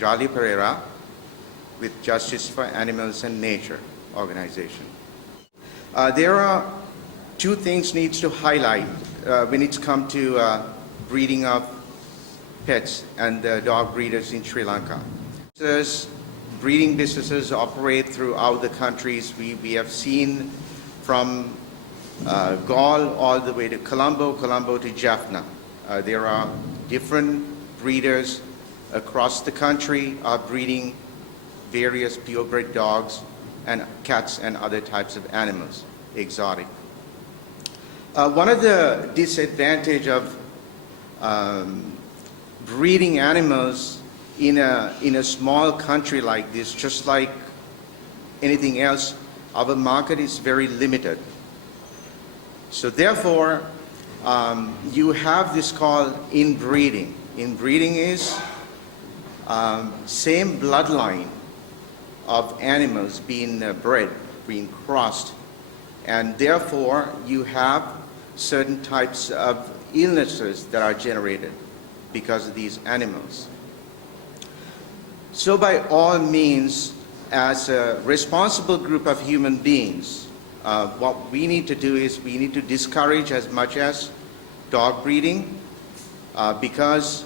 Jaliya Perera with Justice for Animals and Nature organization. There are two things needs to highlight when it's come to breeding of pets and dog breeders in Sri Lanka. Breeding businesses operate throughout the countries. We have seen from Gaul all the way to Colombo to Jaffna. There are different breeders across the country are breeding various purebred dogs and cats and other types of animals, exotic. One of the disadvantages of breeding animals in a small country like this, just like anything else, our market is very limited. So therefore, you have this called inbreeding. Inbreeding is same bloodline of animals being bred, being crossed, and therefore you have certain types of illnesses that are generated because of these animals. So by all means, as a responsible group of human beings, what we need to do is we need to discourage as much as dog breeding because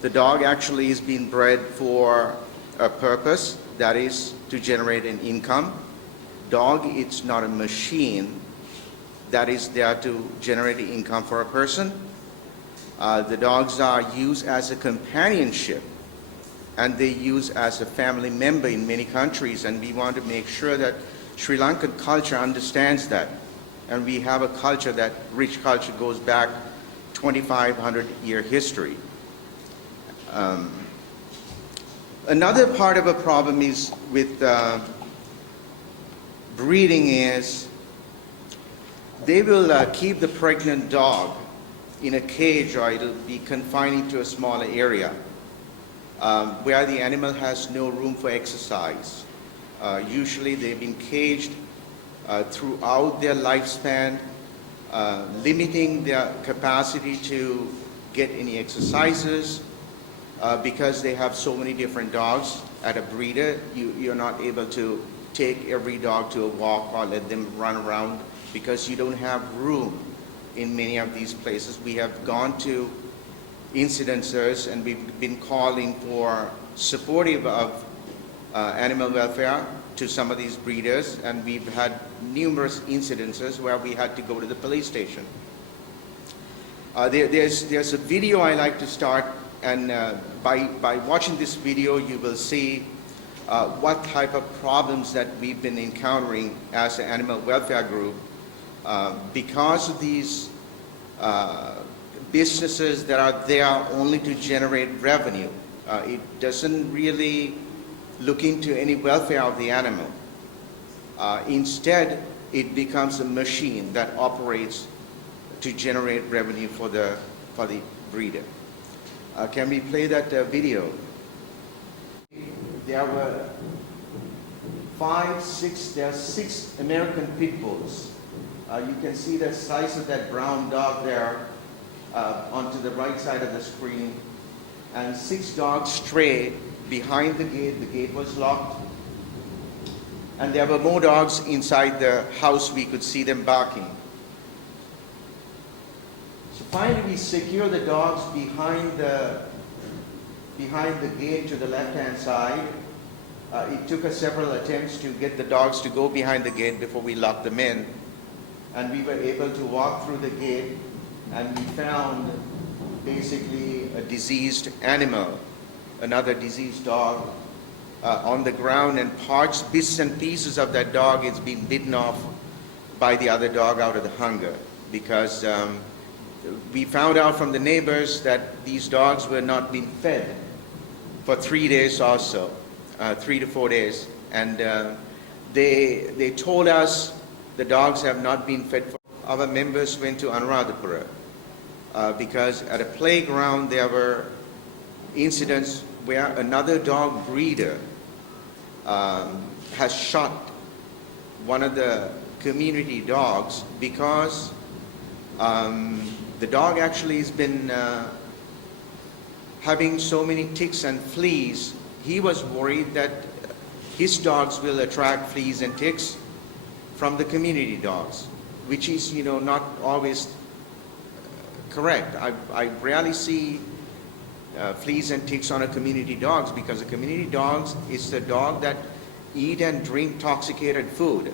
the dog actually is being bred for a purpose, that is to generate an income. Dog, it's not a machine that is there to generate an income for a person. The dogs are used as a companionship and they use as a family member in many countries, and we want to make sure that Sri Lankan culture understands that. And we have a culture, that rich culture goes back 2,500-year history. Another part of a problem is with breeding is they will keep the pregnant dog in a cage, or it'll be confined to a smaller area where the animal has no room for exercise. Usually they've been caged throughout their lifespan, limiting their capacity to get any exercises because they have so many different dogs. At a breeder, you're not able to take every dog to a walk or let them run around because you don't have room in many of these places. We have gone to incidences and we've been calling for supportive of animal welfare to some of these breeders, and we've had numerous incidences where we had to go to the police station. There's a video I like to start, and by watching this video you will see what type of problems that we've been encountering as an animal welfare group because of these businesses that are there only to generate revenue. It doesn't really look into any welfare of the animal. Instead, it becomes a machine that operates to generate revenue for the breeder. Can we play that video? There were there are six American pit bulls. You can see the size of that brown dog there onto the right side of the screen, and 6 dogs stray behind the gate. The gate was locked, and there were more dogs inside the house. We could see them barking. So finally we secure the dogs behind the gate to the left-hand side. It took us several attempts to get the dogs to go behind the gate before we locked them in, and we were able to walk through the gate, and we found basically a diseased animal, another diseased dog on the ground, and bits and pieces of that dog is being bitten off by the other dog out of the hunger, because we found out from the neighbors that these dogs were not being fed for 3 days or so, 3 to 4 days, and they told us the dogs have not been fed. Our members went to Anuradhapura because at a playground there were incidents where another dog breeder has shot one of the community dogs because the dog actually having so many ticks and fleas, he was worried that his dogs will attract fleas and ticks from the community dogs, which is, not always correct. I rarely see fleas and ticks on a community dogs, because a community dogs is the dog that eat and drink intoxicated food.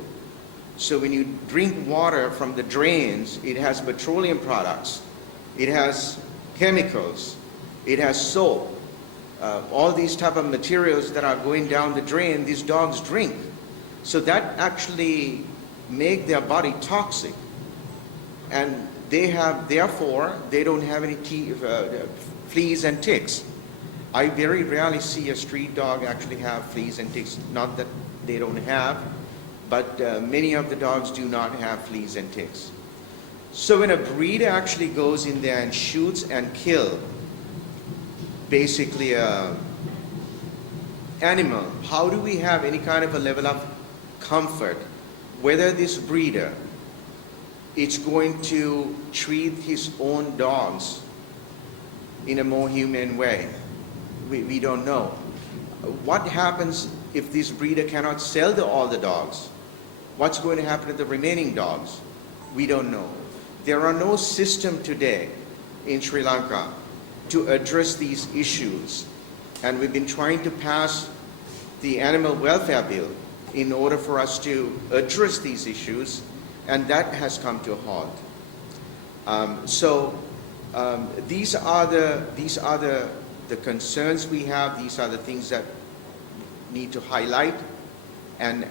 So when you drink water from the drains, it has petroleum products, it has chemicals, it has soap, all these type of materials that are going down the drain, these dogs drink. So that actually make their body toxic, and therefore they don't have any fleas and ticks. I very rarely see a street dog actually have fleas and ticks. Not that they don't have, but many of the dogs do not have fleas and ticks. So when a breeder actually goes in there and shoots and kills basically a animal, how do we have any kind of a level of comfort whether this breeder is going to treat his own dogs in a more humane way? We don't know. What happens if this breeder cannot sell all the dogs? What's going to happen to the remaining dogs? We don't know. There are no system today in Sri Lanka to address these issues, and we've been trying to pass the animal welfare bill in order for us to address these issues, and that has come to a halt. These are the concerns we have. These are the things that need to highlight, and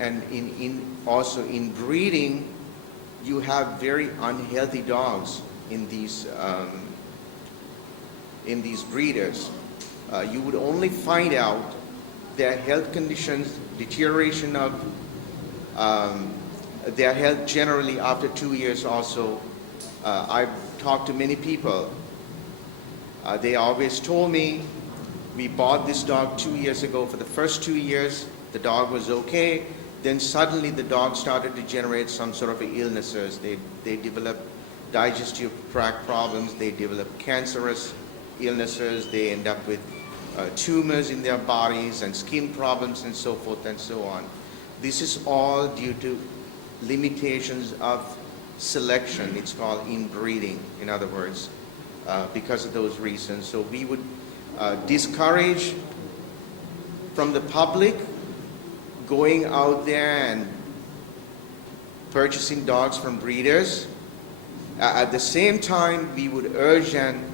also in breeding, you have very unhealthy dogs in these breeders. You would only find out their health conditions, deterioration of their health generally after 2 years also. I've talked to many people. They always told me, we bought this dog 2 years ago. For the first 2 years, the dog was okay. Then suddenly the dog started to generate some sort of illnesses. They developed digestive tract problems. They developed cancerous illnesses. They end up with tumors in their bodies and skin problems and so forth and so on. This is all due to limitations of selection. It's called inbreeding, in other words, because of those reasons. So we would discourage from the public going out there and purchasing dogs from breeders. At the same time, we would urge and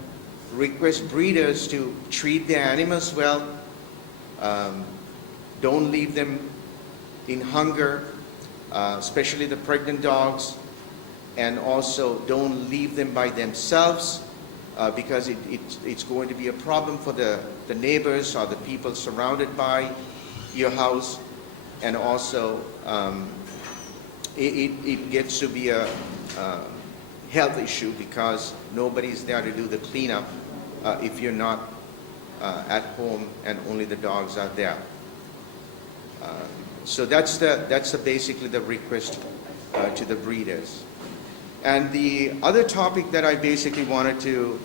request breeders to treat their animals well. Don't leave them in hunger, especially the pregnant dogs, and also don't leave them by themselves, because it's going to be a problem for the neighbors or the people surrounded by your house, and also it gets to be a health issue because nobody's there to do the cleanup if you're not at home and only the dogs are there. So that's basically the request to the breeders. And the other topic that I basically wanted to,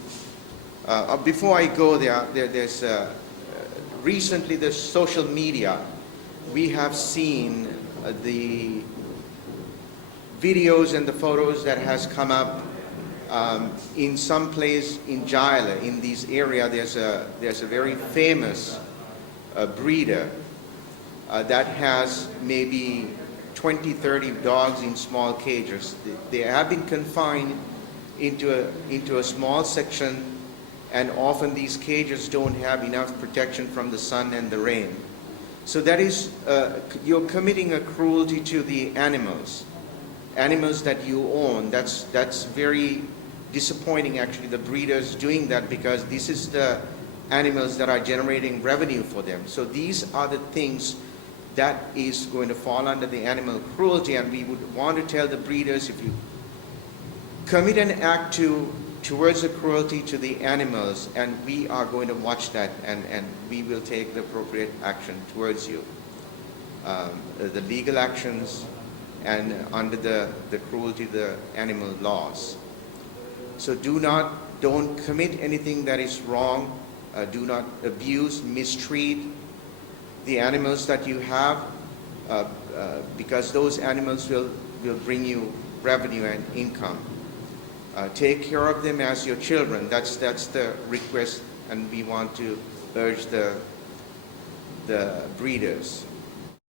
before I go there's recently the social media. We have seen the videos and the photos that has come up in some place in Jaliya, in this area. There's a very famous breeder that has maybe 20-30 dogs in small cages. They have been confined into a small section, and often these cages don't have enough protection from the sun and the rain. So that is, you're committing a cruelty to the animals that you own. That's very disappointing, actually, the breeders doing that, because this is the animals that are generating revenue for them. So these are the things that is going to fall under the animal cruelty, and we would want to tell the breeders, if you commit an act towards the cruelty to the animals, and we are going to watch that, and we will take the appropriate action towards you. The legal actions and under the cruelty to the animal laws. So don't commit anything that is wrong Do not abuse, mistreat the animals that you have, because those animals will bring you revenue and income. Take care of them as your children. That's the request, and we want to urge the breeders.